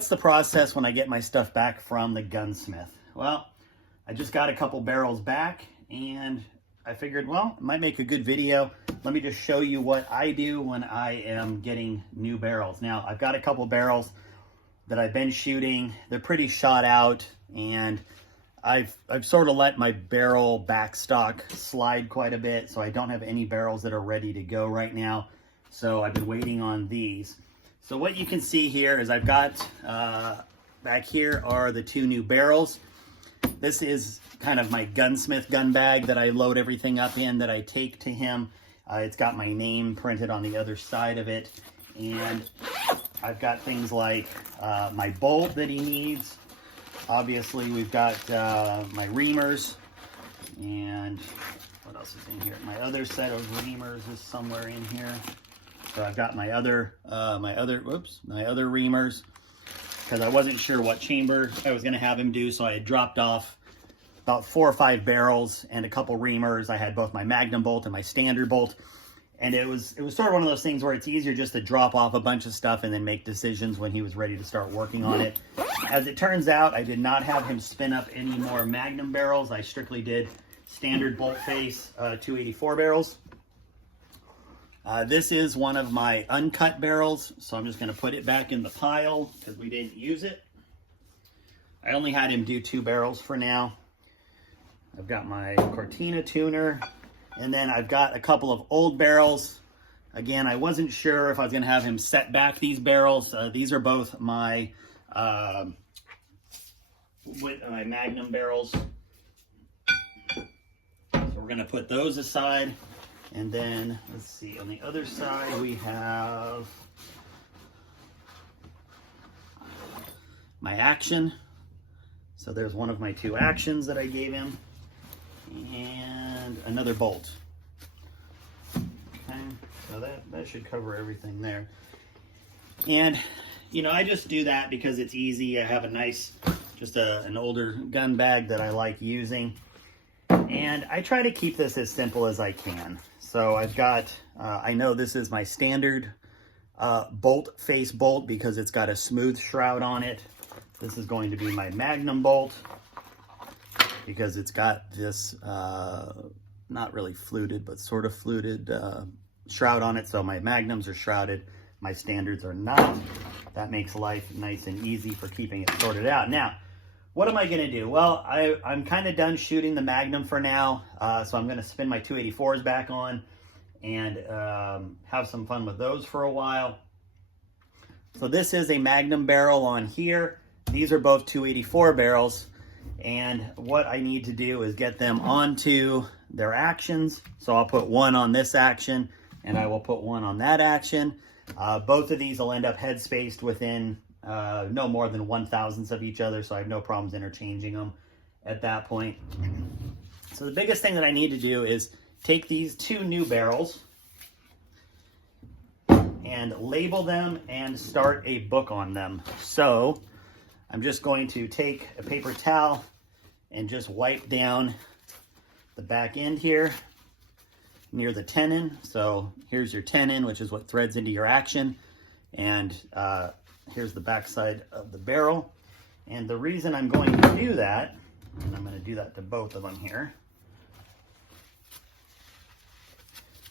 what's the process when I get my stuff back from the gunsmith? Well, I just got a couple barrels back and I figured, well, it might make a good video. Let me just show you what I do when I am getting new barrels. Now, I've got a couple barrels that I've been shooting. They're pretty shot out, and I've sort of let my barrel backstock slide quite a bit, so I don't have any barrels that are ready to go right now. So I've been waiting on these. So what you can see here is I've got, back here are the two new barrels. This is kind of my gunsmith gun bag that I load everything up in that I take to him. It's got my name printed on the other side of it. And I've got things like my bolt that he needs. Obviously, we've got my reamers. And what else is in here? My other set of reamers is somewhere in here. So I've got my other reamers, because I wasn't sure what chamber I was going to have him do, so I had dropped off about 4 or 5 barrels and a couple reamers. I had both my Magnum bolt and my standard bolt, and it was sort of one of those things where it's easier just to drop off a bunch of stuff and then make decisions when he was ready to start working on it. As it turns out, I did not have him spin up any more Magnum barrels. I strictly did standard bolt face 284 barrels. This is one of my uncut barrels, so I'm just going to put it back in the pile because we didn't use it. I only had him do 2 barrels for now. I've got my Cortina tuner, and then I've got a couple of old barrels. Again, I wasn't sure if I was going to have him set back these barrels. These are both my my Magnum barrels. So we're going to put those aside. And then, let's see, on the other side we have my action. So there's one of my 2 actions that I gave him. And another bolt. Okay, so that should cover everything there. And, you know, I just do that because it's easy. I have a nice, just an older gun bag that I like using. And I try to keep this as simple as I can. So I've got, I know this is my standard bolt face bolt because it's got a smooth shroud on it. This is going to be my Magnum bolt because it's got this, not really fluted, but sort of fluted shroud on it. So my Magnums are shrouded, my standards are not. That makes life nice and easy for keeping it sorted out. Now, what am I going to do? Well, I'm kind of done shooting the Magnum for now, so I'm going to spin my 284s back on and have some fun with those for a while. So this is a Magnum barrel on here. These are both 284 barrels, and what I need to do is get them onto their actions. So I'll put one on this action, and I will put one on that action. Both of these will end up head spaced within no more than 1/1000th of each other, so I have no problems interchanging them at that point. So the biggest thing that I need to do is take these 2 new barrels and label them and start a book on them. So I'm just going to take a paper towel and just wipe down the back end here near the tenon. So here's your tenon, which is what threads into your action, and here's the back side of the barrel. And the reason I'm going to do that, and I'm going to do that to both of them here.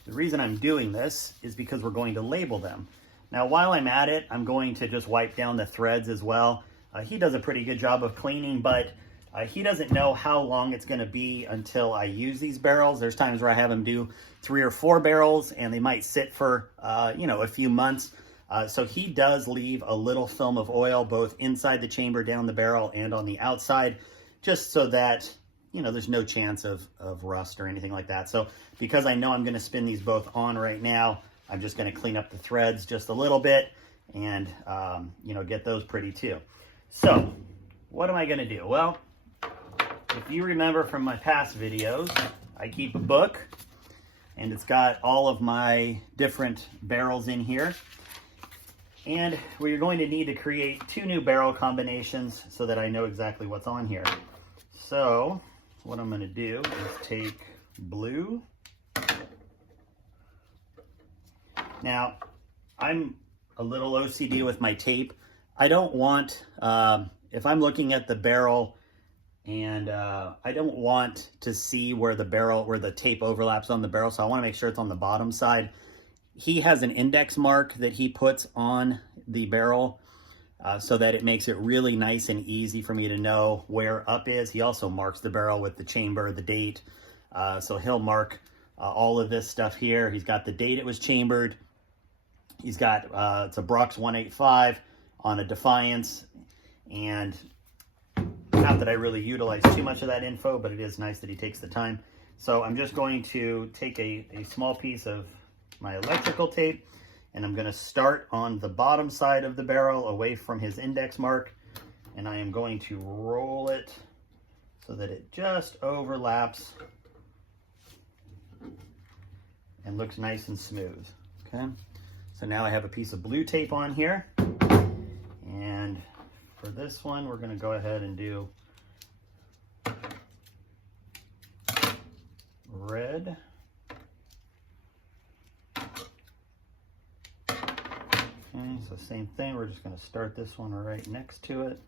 The reason I'm doing this is because we're going to label them. Now, while I'm at it, I'm going to just wipe down the threads as well. He does a pretty good job of cleaning, but he doesn't know how long it's going to be until I use these barrels. There's times where I have him do 3 or 4 barrels, and they might sit for, you know, a few months. So he does leave a little film of oil both inside the chamber, down the barrel, and on the outside, just so that, you know, there's no chance of rust or anything like that. So because I know I'm going to spin these both on right now, I'm just going to clean up the threads just a little bit and, you know, get those pretty too. So what am I going to do? Well, if you remember from my past videos, I keep a book, and it's got all of my different barrels in here. And we're going to need to create 2 new barrel combinations so that I know exactly what's on here. So what I'm going to do is take blue. Now, I'm a little OCD with my tape. I don't want, if I'm looking at the barrel and I don't want to see where the tape overlaps on the barrel, so I want to make sure it's on the bottom side. He has an index mark that he puts on the barrel so that it makes it really nice and easy for me to know where up is. He also marks the barrel with the chamber, the date. So he'll mark all of this stuff here. He's got the date it was chambered. He's got, it's a Brux 185 on a Defiance. And not that I really utilize too much of that info, but it is nice that he takes the time. So I'm just going to take a small piece of my electrical tape, and I'm going to start on the bottom side of the barrel away from his index mark, and I am going to roll it so that it just overlaps and looks nice and smooth. Okay, so now I have a piece of blue tape on here, and for this one we're going to go ahead and do red. Okay, so same thing, we're just going to start this one right next to it,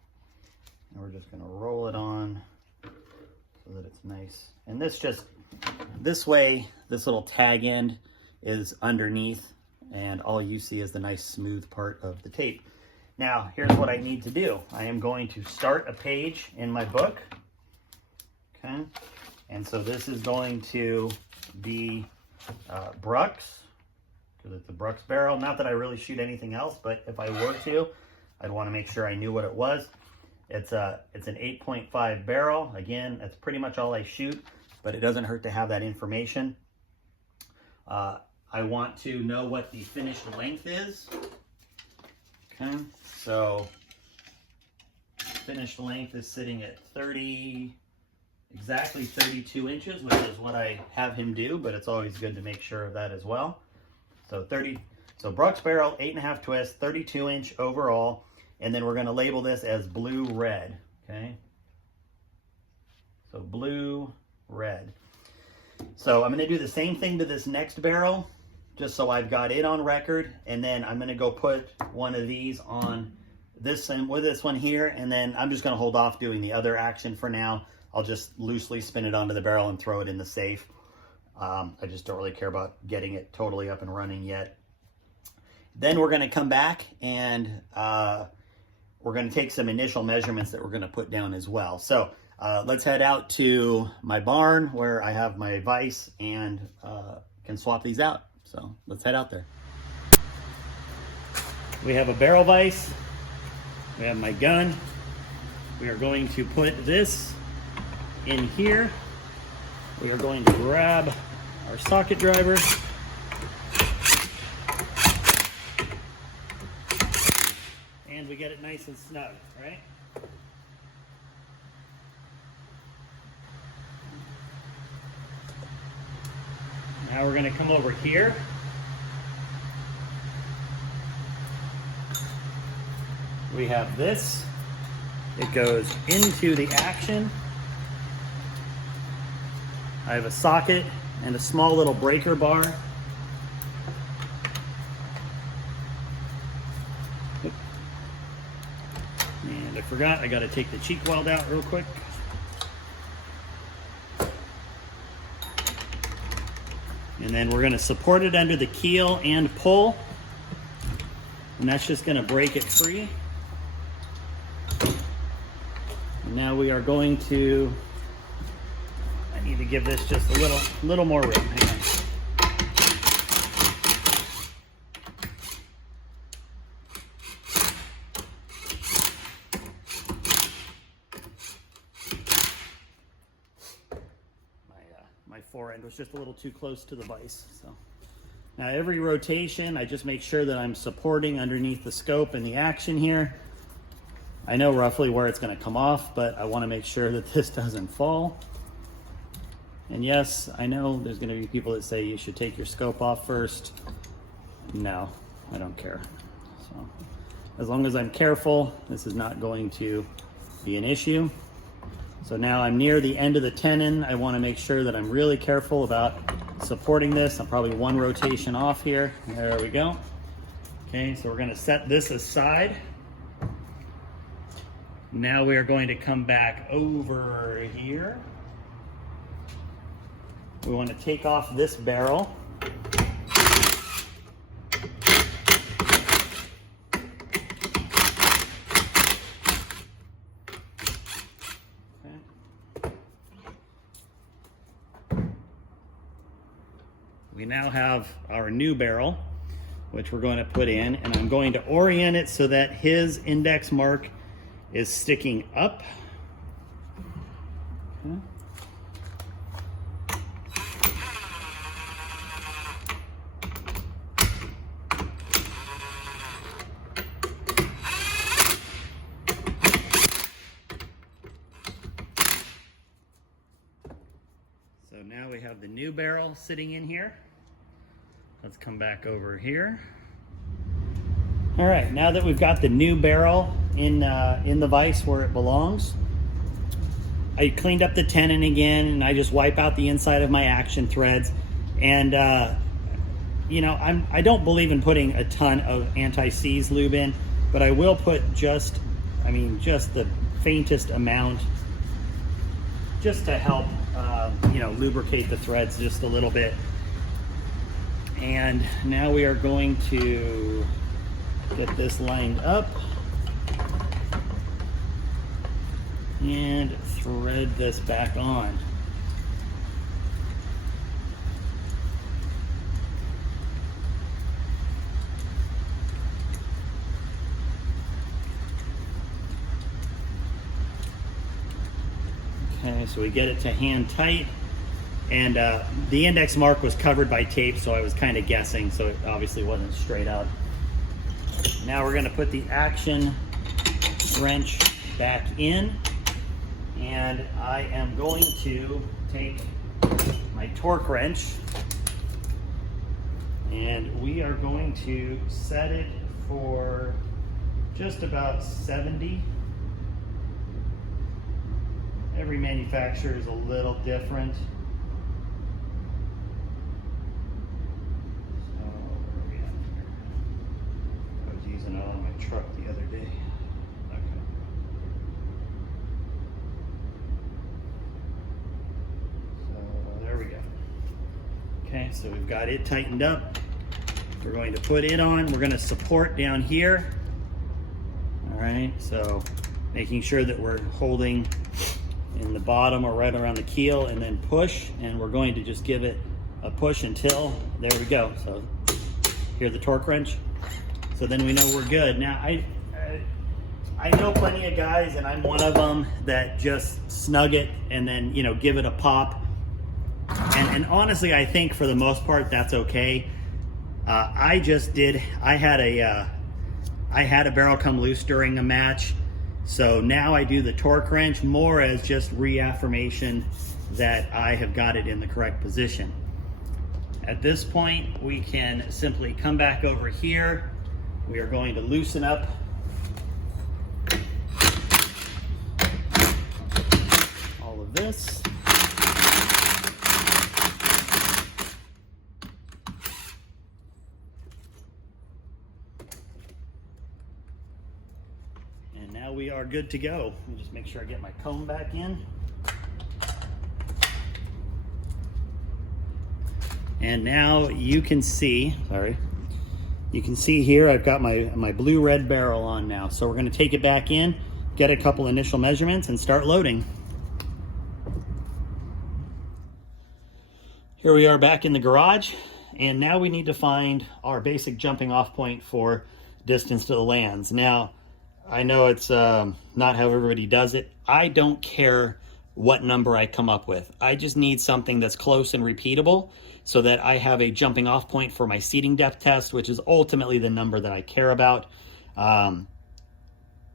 and we're just going to roll it on so that it's nice. And this way, this little tag end is underneath, and all you see is the nice smooth part of the tape. Now, here's what I need to do. I am going to start a page in my book, okay? And so this is going to be Brux, because it's a Brux barrel. Not that I really shoot anything else, but if I were to, I'd want to make sure I knew what it was. It's an 8.5 barrel. Again, that's pretty much all I shoot, but it doesn't hurt to have that information. I want to know what the finished length is. Okay, so finished length is sitting at exactly 32 inches, which is what I have him do, but it's always good to make sure of that as well. So Brux barrel, 8.5 twist, 32 inch overall, and then we're going to label this as blue red. Okay, so blue red. So I'm going to do the same thing to this next barrel, just so I've got it on record, and then I'm going to go put one of these on this and with this one here, and then I'm just going to hold off doing the other action for now. I'll just loosely spin it onto the barrel and throw it in the safe. I just don't really care about getting it totally up and running yet. Then we're going to come back and we're going to take some initial measurements that we're going to put down as well. So let's head out to my barn where I have my vise and can swap these out. So let's head out there. We have a barrel vise. We have my gun. We are going to put this in here. We are going to grab our socket driver. And we get it nice and snug, right? Now we're going to come over here. We have this. It goes into the action. I have a socket and a small little breaker bar. And I forgot, I got to take the cheek weld out real quick. And then we're going to support it under the keel and pull. And that's just going to break it free. And now we are going to, I need to give this just a little more room. Hang on. My forend was just a little too close to the vise. So now every rotation, I just make sure that I'm supporting underneath the scope and the action here. I know roughly where it's going to come off, but I want to make sure that this doesn't fall. And yes, I know there's going to be people that say you should take your scope off first. No, I don't care. So as long as I'm careful, this is not going to be an issue. So now I'm near the end of the tenon. I want to make sure that I'm really careful about supporting this. I'm probably one rotation off here. There we go. Okay, so we're going to set this aside. Now we are going to come back over here. We want to take off this barrel. We now have our new barrel, which we're going to put in, and I'm going to orient it so that his index mark is sticking up. Okay. So now we have the new barrel sitting in here. Let's come back over here. All right, now that we've got the new barrel in the vise where it belongs, I cleaned up the tenon again, and I just wipe out the inside of my action threads. And you know, I don't believe in putting a ton of anti-seize lube in, but I will put just the faintest amount, just to help you know, lubricate the threads just a little bit. And now we are going to get this lined up and thread this back on. Okay, so we get it to hand tight, and the index mark was covered by tape, so I was kind of guessing, so it obviously wasn't straight up. Now we're going to put the action wrench back in, and I am going to take my torque wrench, and we are going to set it for just about 70. Every manufacturer is a little different. So where are we at here? I was using it on my truck the other day. Okay. So there we go. Okay, so we've got it tightened up. We're going to put it on. We're going to support down here. All right, so making sure that we're holding in the bottom or right around the keel, and then push, and we're going to just give it a push until, there we go. So hear the torque wrench. So then we know we're good. Now I know plenty of guys, and I'm one of them, that just snug it and then, you know, give it a pop. And honestly, I think for the most part that's okay. I had a barrel come loose during a match. So now I do the torque wrench more as just reaffirmation that I have got it in the correct position. At this point, we can simply come back over here. We are going to loosen up all of this. Now we are good to go. Let me just make sure I get my comb back in. And now you can see, you can see here I've got my blue-red barrel on now. So we're going to take it back in, get a couple initial measurements, and start loading. Here we are back in the garage, and now we need to find our basic jumping off point for distance to the lands. Now, I know it's not how everybody does it. I don't care what number I come up with. I just need something that's close and repeatable so that I have a jumping off point for my seating depth test, which is ultimately the number that I care about.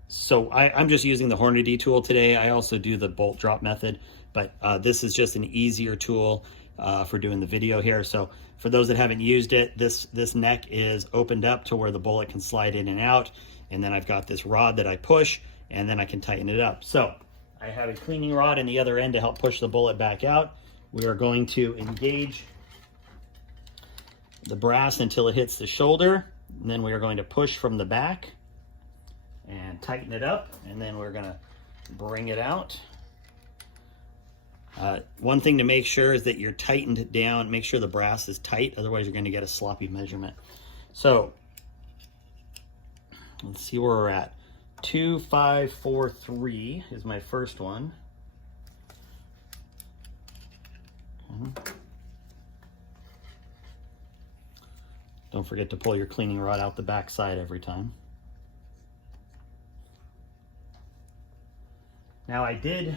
So I'm just using the Hornady tool today. I also do the bolt drop method, but this is just an easier tool for doing the video here. So for those that haven't used it, this neck is opened up to where the bullet can slide in and out. And then I've got this rod that I push, and then I can tighten it up. So I have a cleaning rod in the other end to help push the bullet back out. We are going to engage the brass until it hits the shoulder, and then we are going to push from the back and tighten it up, and then we're going to bring it out. One thing to make sure is that you're tightened down. Make sure the brass is tight, otherwise you're going to get a sloppy measurement. So let's see where we're at. 2543 is my first one. Okay. Don't forget to pull your cleaning rod out the back side every time. Now I did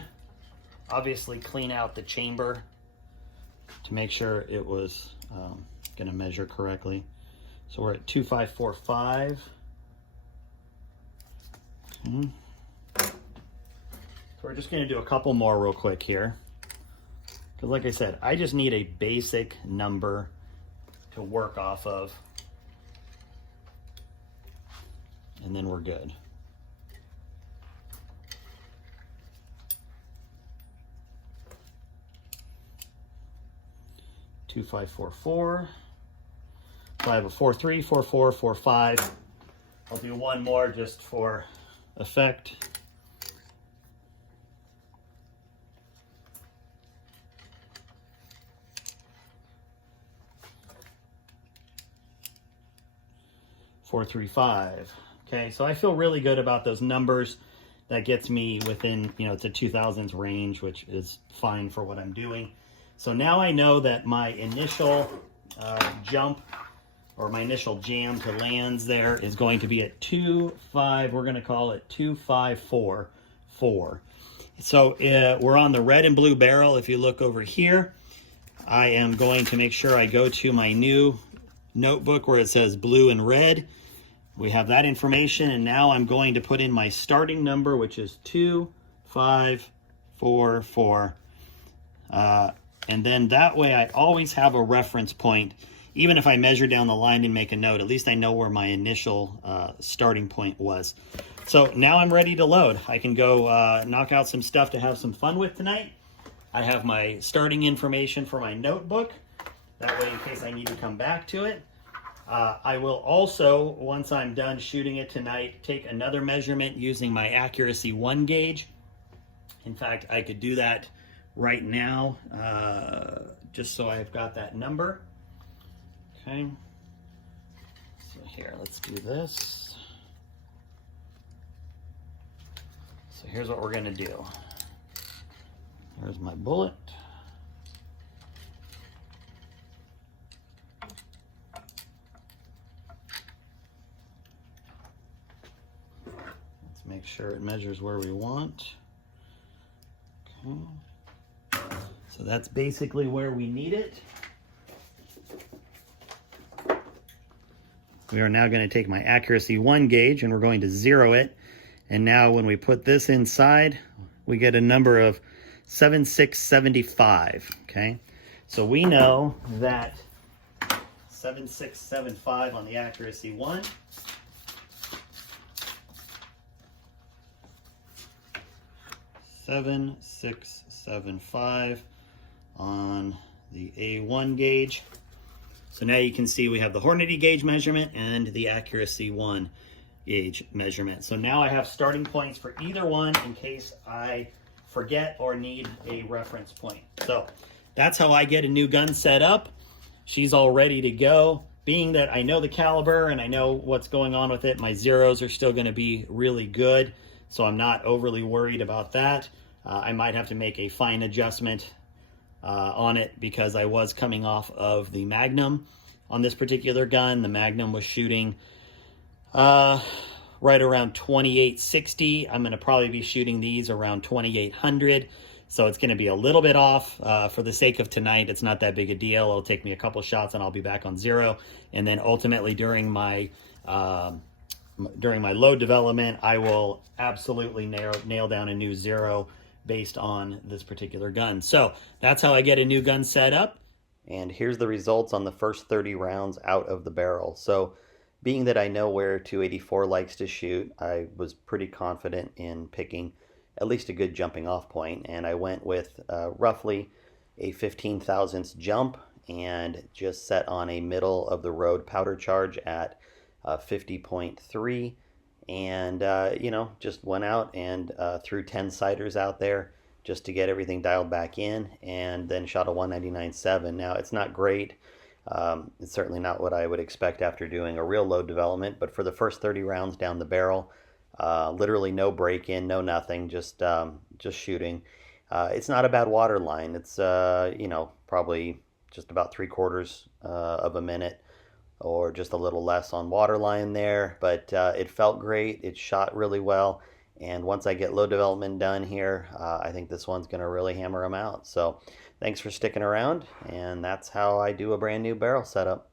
obviously clean out the chamber to make sure it was going to measure correctly. So we're at 2545. Okay. So we're just going to do a couple more real quick here. Because like I said, I just need a basic number to work off of. And then we're good. Two, 5, 4, 4. So I have a 4, 3, 4, 4, 4, 5. I'll do one more just for effect. Four, 3, 5. Okay, so I feel really good about those numbers. That gets me within, it's a 2000s range, which is fine for what I'm doing. So now I know that my initial jump or my initial jam to lands there is going to be at 2, 5. We're going to call it 2, 5, 4, 4. So we're on the red and blue barrel. If you look over here, I am going to make sure I go to my new notebook where it says blue and red. We have that information, and now I'm going to put in my starting number, which is 2, 5, 4, 4. And then that way I always have a reference point. Even if I measure down the line and make a note, at least I know where my initial starting point was. So now I'm ready to load. I can go knock out some stuff to have some fun with tonight. I have my starting information for my notebook. That way, in case I need to come back to it. I will also, once I'm done shooting it tonight, take another measurement using my accuracy 1 gauge. In fact, I could do that right now, just so I've got that number. Okay. So here, let's do this. So here's what we're gonna do. Here's my bullet. Let's make sure it measures where we want. Okay. So that's basically where we need it. We are now going to take my accuracy 1 gauge and we're going to 0 it. And now when we put this inside, we get a number of 7675. Okay. So we know that 7675 on the accuracy 1. Seven, 6, 7, 5 on the A1 gauge. So now you can see we have the hornady gauge measurement and the accuracy 1 gauge measurement. So now I have starting points for either one in case I forget or need a reference point. So that's how I get a new gun set up. She's all ready to go. Being that I know the caliber and I know what's going on with it, my zeros are still going to be really good. So I'm not overly worried about that. I might have to make a fine adjustment on it because I was coming off of the Magnum on this particular gun. The Magnum was shooting right around 2860. I'm going to probably be shooting these around 2800. So it's going to be a little bit off for the sake of tonight. It's not that big a deal. It'll take me a couple shots and I'll be back on 0. And then ultimately during my load development, I will absolutely nail down a new 0 based on this particular gun. So that's how I get a new gun set up. And here's the results on the first 30 rounds out of the barrel. So being that I know where 284 likes to shoot, I was pretty confident in picking at least a good jumping off point. And I went with roughly a 15 thousandths jump and just set on a middle of the road powder charge at 50.3. and you know, just went out and threw 10 ciders out there just to get everything dialed back in, and then shot a 199.7. Now it's not great. It's certainly not what I would expect after doing a real load development, but for the first 30 rounds down the barrel, literally no break-in, no nothing, just shooting. It's not a bad water line. It's you know, probably just about 3/4 of a minute or just a little less on water line there, but it felt great. It shot really well. And once I get load development done here, I think this one's going to really hammer them out. So thanks for sticking around. And that's how I do a brand new barrel setup.